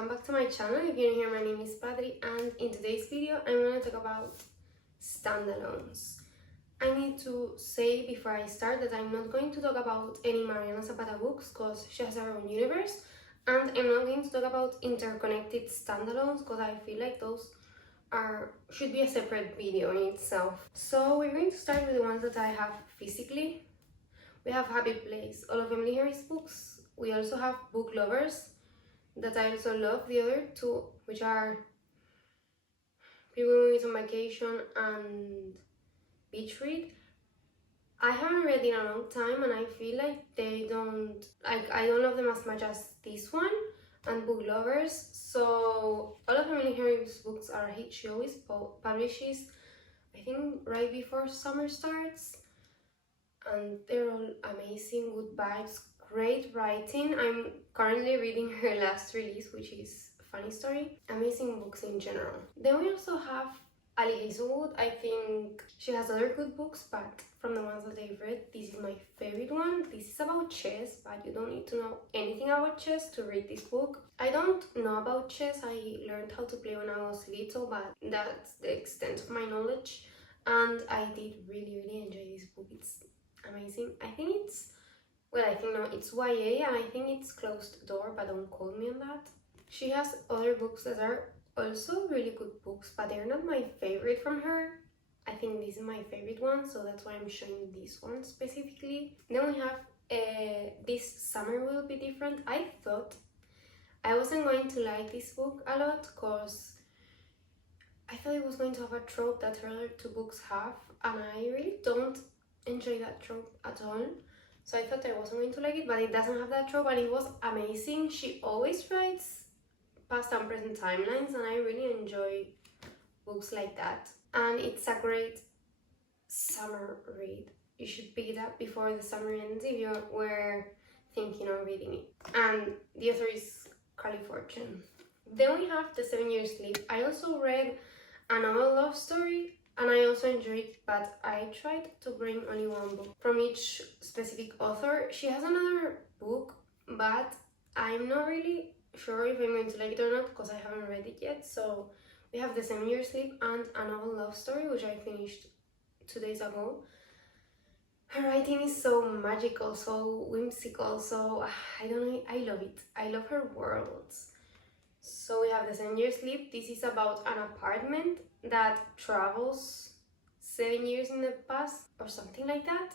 welcome back to my channel. If you're new here, my name is Patri, and in today's video I'm going to talk about standalones. I need to say before I start that I'm not going to talk about any Mariana Zapata books because she has her own universe, and I'm not going to talk about interconnected standalones because I feel like those should be a separate video in itself. So we're going to start with the ones that I have physically. We have Happy Place, all of Emily Harris books. We also have Book Lovers, that I also love. The other two, which are People Movies on Vacation and Beach Read. I haven't read in a long time and I feel like I don't love them as much as this one and Book Lovers. So all of Emily Harris books are hit. She always publishes, I think, right before summer starts, and they're all amazing, good vibes, great writing. I'm currently reading her last release, which is Funny Story. Amazing books in general. Then we also have Ali Hazelwood. I think she has other good books, but from the ones that I've read, this is my favorite one. This is about chess, but you don't need to know anything about chess to read this book. I don't know about chess. I learned how to play when I was little, but that's the extent of my knowledge. And I did really enjoy this book. It's amazing. I think it's YA, and I think it's Closed Door, but don't quote me on that. She has other books that are also really good books, but they're not my favorite from her. I think this is my favorite one, so that's why I'm showing this one specifically. Then we have This Summer Will Be Different. I thought I wasn't going to like this book a lot because I thought it was going to have a trope that her other two books have, and I really don't enjoy that trope at all. So I thought I wasn't going to like it, but it doesn't have that trope and it was amazing. She always writes past and present timelines, and I really enjoy books like that. And it's a great summer read. You should pick it up before the summer ends if you were thinking of reading it. And the author is Carly Fortune. Then we have The 7 Years Sleep. I also read a novel love story and I also enjoyed it, but I tried to bring only one book from each specific author. She has another book, but I'm not really sure if I'm going to like it or not because I haven't read it yet. So we have The 7 Years Sleep and a novel love story, which I finished 2 days ago. Her writing is so magical, so whimsical, so I don't know, I love it. I love her worlds. So we have The 7 Years Sleep. This is about an apartment that travels 7 years in the past or something like that.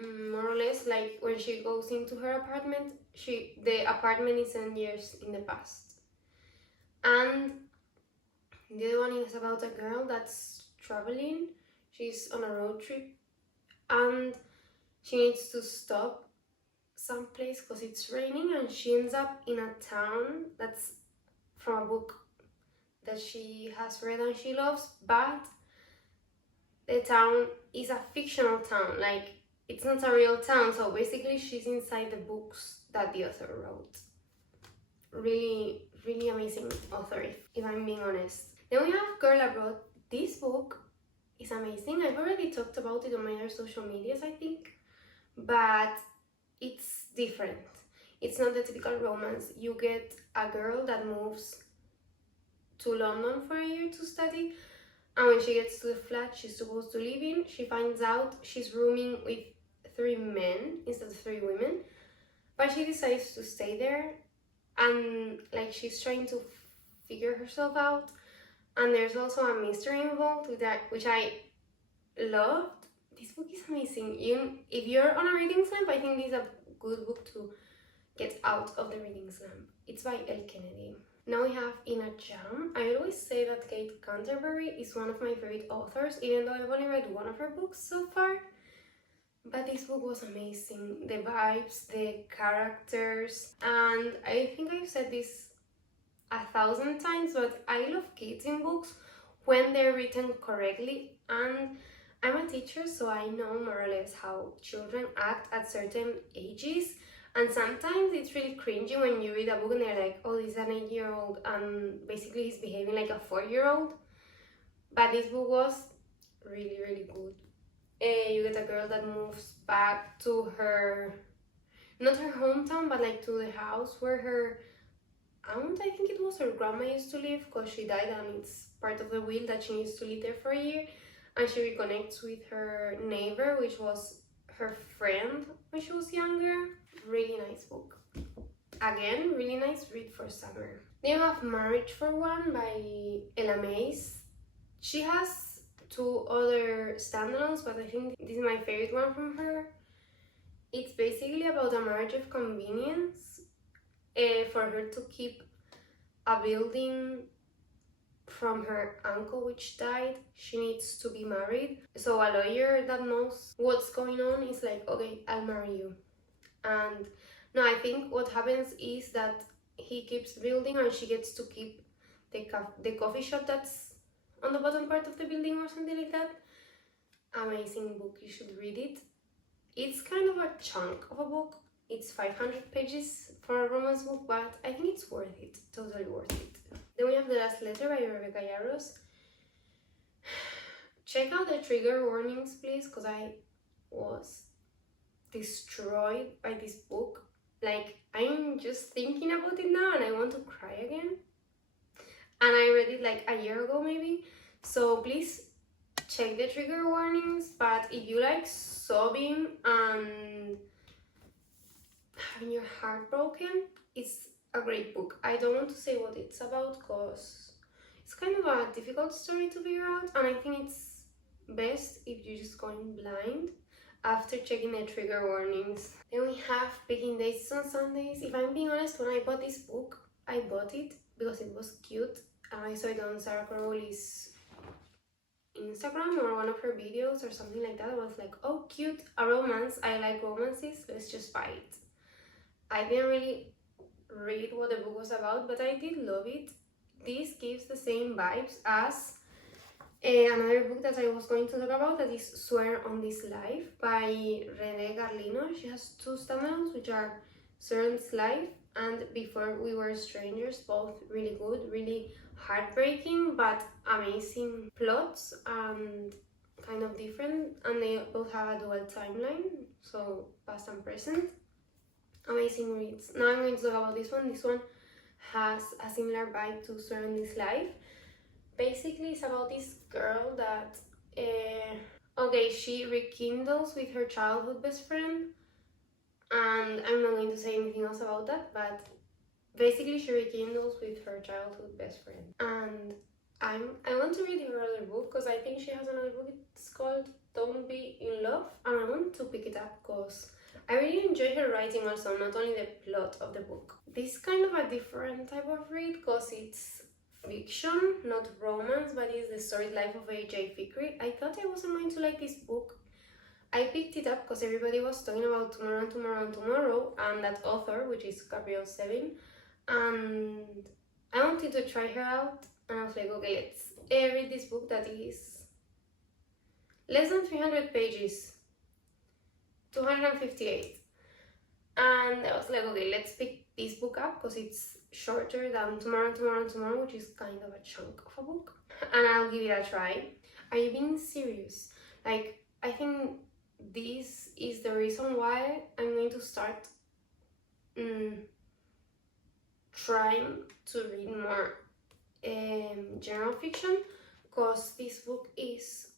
More or less, like when she goes into her apartment, the apartment is 7 years in the past. And the other one is about a girl that's traveling. She's on a road trip and she needs to stop someplace because it's raining, and she ends up in a town that's from a book that she has read and she loves, but the town is a fictional town, like it's not a real town. So basically she's inside the books that the author wrote. Really amazing author, if I'm being honest. Then we have Girl Abroad. This book is amazing. I've already talked about it on my other social medias, I think, but it's different. It's not the typical romance. You get a girl that moves to London for a year to study, and when she gets to the flat she's supposed to live in, she finds out she's rooming with 3 men instead of 3 women, but she decides to stay there, and like she's trying to figure herself out, and there's also a mystery involved with that, which I loved. This book is amazing. If you're on a reading slump, I think this is a good book to get out of the reading slump. It's by Elle Kennedy. Now we have In a Jam. I always say that Kate Canterbury is one of my favorite authors, even though I've only read one of her books so far. But this book was amazing. The vibes, the characters, and I think I've said this 1,000 times, but I love kids in books when they're written correctly. And I'm a teacher, so I know more or less how children act at certain ages. And sometimes it's really cringy when you read a book and they're like, oh, this is an 8-year-old and basically he's behaving like a 4-year-old. But this book was really good. You get a girl that moves back to her, not her hometown, but like to the house where her aunt, I think it was, her grandma used to live, because she died and it's part of the will that she needs to live there for a year, and she reconnects with her neighbor, which was her friend when she was younger. Really nice book. Again, really nice read for summer. Then you have Marriage for One by Ella Mace. She has 2 other standalones, but I think this is my favorite one from her. It's basically about a marriage of convenience. For her to keep a building from her uncle which died, she needs to be married. So a lawyer that knows what's going on is like, okay, I'll marry you. And no, I think what happens is that he keeps building and she gets to keep the coffee shop that's on the bottom part of the building or something like that. Amazing book, you should read it. It's kind of a chunk of a book. It's 500 pages for a romance book, but I think it's worth it, totally worth it. Then we have The Last Letter by Rebecca Yarros. Check out the trigger warnings, please, because I was destroyed by this book. Like, I'm just thinking about it now and I want to cry again. And I read it like a year ago maybe. So please check the trigger warnings. But if you like sobbing and having your heart broken, it's a great book. I don't want to say what it's about because it's kind of a difficult story to figure out, and I think it's best if you just go in blind after checking the trigger warnings. Then we have Picking Dates on Sundays. If I'm being honest, when I bought this book, I bought it because it was cute, and I saw it on Sarah Caroli's Instagram or one of her videos or something like that. I was like, oh, cute, a romance. I like romances, let's just buy it. I didn't really read what the book was about, but I did love it. This gives the same vibes as another book that I was going to talk about, that is Swear on This Life by Renee Garlino. She has 2 standalones, which are Swear on This Life and Before We Were Strangers. Both really good, really heartbreaking, but amazing plots and kind of different, and they both have a dual timeline, so past and present. Amazing reads. Now I'm going to talk about this one. This one has a similar vibe to Swear on This Life. Basically, it's about this girl that, she rekindles with her childhood best friend, and I'm not going to say anything else about that, but basically she rekindles with her childhood best friend. And I want to read her other book because I think she has another book. It's called Don't Be in Love, and I want to pick it up because I really enjoy her writing also, not only the plot of the book. This is kind of a different type of read because it's fiction, not romance, but it's the storied life of A.J. Fikry. I thought I wasn't going to like this book. I picked it up because everybody was talking about Tomorrow and Tomorrow and Tomorrow and that author, which is Gabrielle Sevin, and I wanted to try her out, and I was like, okay, let's read this book that is less than 300 pages, 258, and I was like, okay, let's pick this book up because it's shorter than Tomorrow and Tomorrow and Tomorrow, which is kind of a chunk of a book, and I'll give it a try. Are you being serious? Like, I think this is the reason why I'm going to start trying to read more general fiction, because this book is,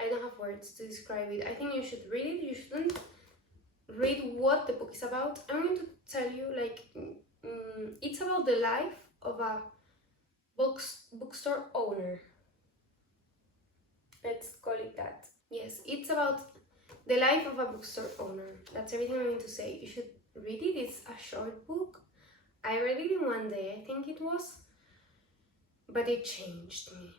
I don't have words to describe it. I think you should read it. You shouldn't read what the book is about. I'm going to tell you, like, it's about the life of a bookstore owner. Let's call it that. Yes, it's about the life of a bookstore owner. That's everything I'm going to say. You should read it. It's a short book. I read it in one day, I think it was, but it changed me.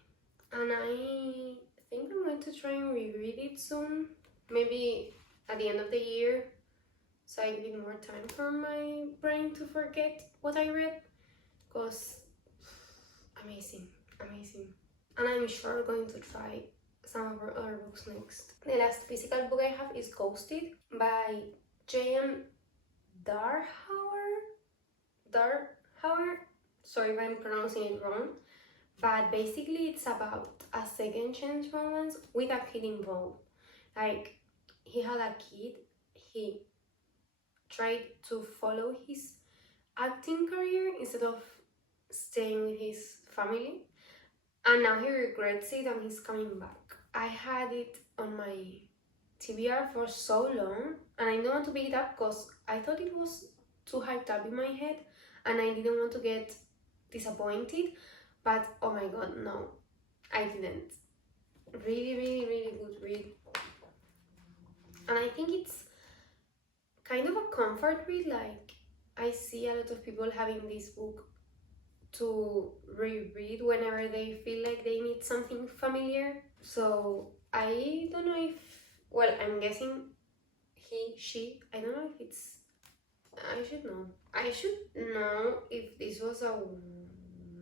And I think I'm going to try and reread it soon, maybe at the end of the year, so I give more time for my brain to forget what I read, because amazing. And I'm sure going to try some of her other books next. The last physical book I have is Ghosted by J.M. Darhauer. Sorry if I'm pronouncing it wrong, but basically it's about a second chance romance with a kid involved. Like, he had a kid, he tried to follow his acting career instead of staying with his family. And now he regrets it and he's coming back. I had it on my TBR for so long and I didn't want to pick it up because I thought it was too hyped up in my head and I didn't want to get disappointed. But oh my god, no, I didn't. Really, really, really good read. And I think it's kind of a comfort read. Like, I see a lot of people having this book to reread whenever they feel like they need something familiar. So I don't know if, well, I'm guessing he, she, I don't know if it's, I should know if this was a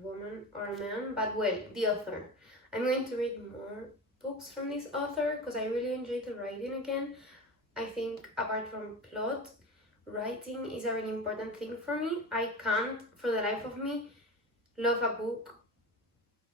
woman or a man, but well, the author. I'm going to read more books from this author because I really enjoyed the writing again. I think apart from plot, writing is a really important thing for me. I can't, for the life of me, love a book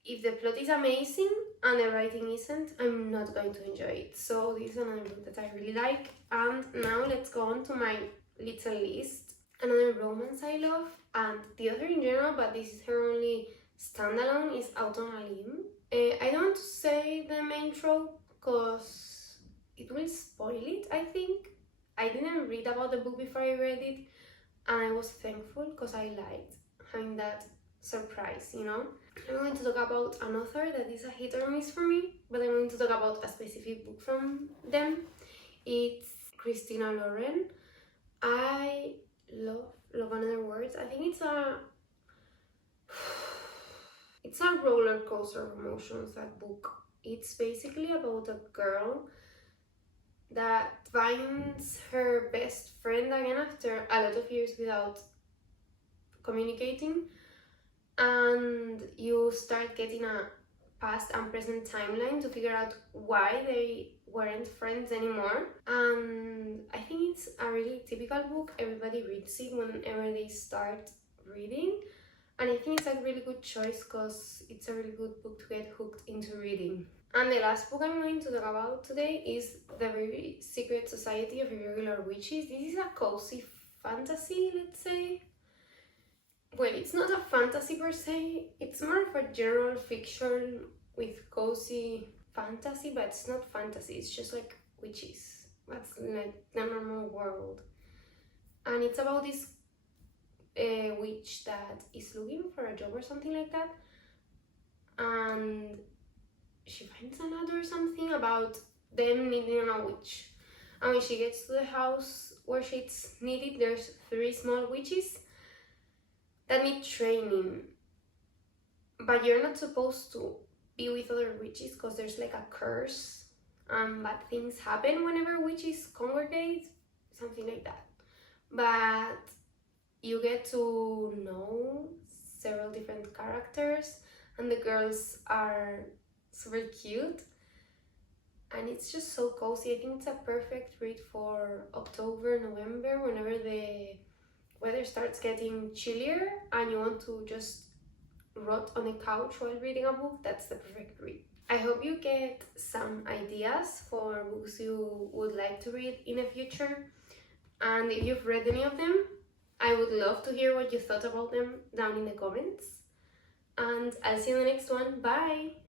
if the plot is amazing and the writing isn't. I'm not going to enjoy it. So this is another book that I really like. And now let's go on to my little list. Another romance I love, and the author in general, but this is her only standalone, is Autumn Alim. I don't want to say the main trope because it will spoil it, I think. I didn't read about the book before I read it, and I was thankful because I liked having that surprise, you know? I'm going to talk about an author that is a hit or miss for me, but I'm going to talk about a specific book from them. It's Christina Lauren. I love Another Words. I think it's a roller coaster of emotions, that book. It's basically about a girl that finds her best friend again after a lot of years without communicating, and you start getting a past and present timeline to figure out why they weren't friends anymore. And I think it's a really typical book. Everybody reads it whenever they start reading, and I think it's a really good choice because it's a really good book to get hooked into reading. And the last book I'm going to talk about today is The Very Secret Society of Irregular Witches. This is a cozy fantasy, let's say. Well, it's not a fantasy per se, it's more of a general fiction with cozy fantasy, but it's not fantasy, it's just like witches. That's like the normal world. And it's about this witch that is looking for a job or something like that. And she finds an ad or something about them needing a witch. And when she gets to the house where she's needed, there's 3 small witches that need training, but you're not supposed to be with other witches because there's like a curse and bad things happen whenever witches congregate, something like that. But you get to know several different characters and the girls are super cute and it's just so cozy. I think it's a perfect read for October, November, whenever the weather starts getting chillier and you want to just rot on a couch while reading a book. That's the perfect read. I hope you get some ideas for books you would like to read in the future, and if you've read any of them, I would love to hear what you thought about them down in the comments. And I'll see you in the next one. Bye!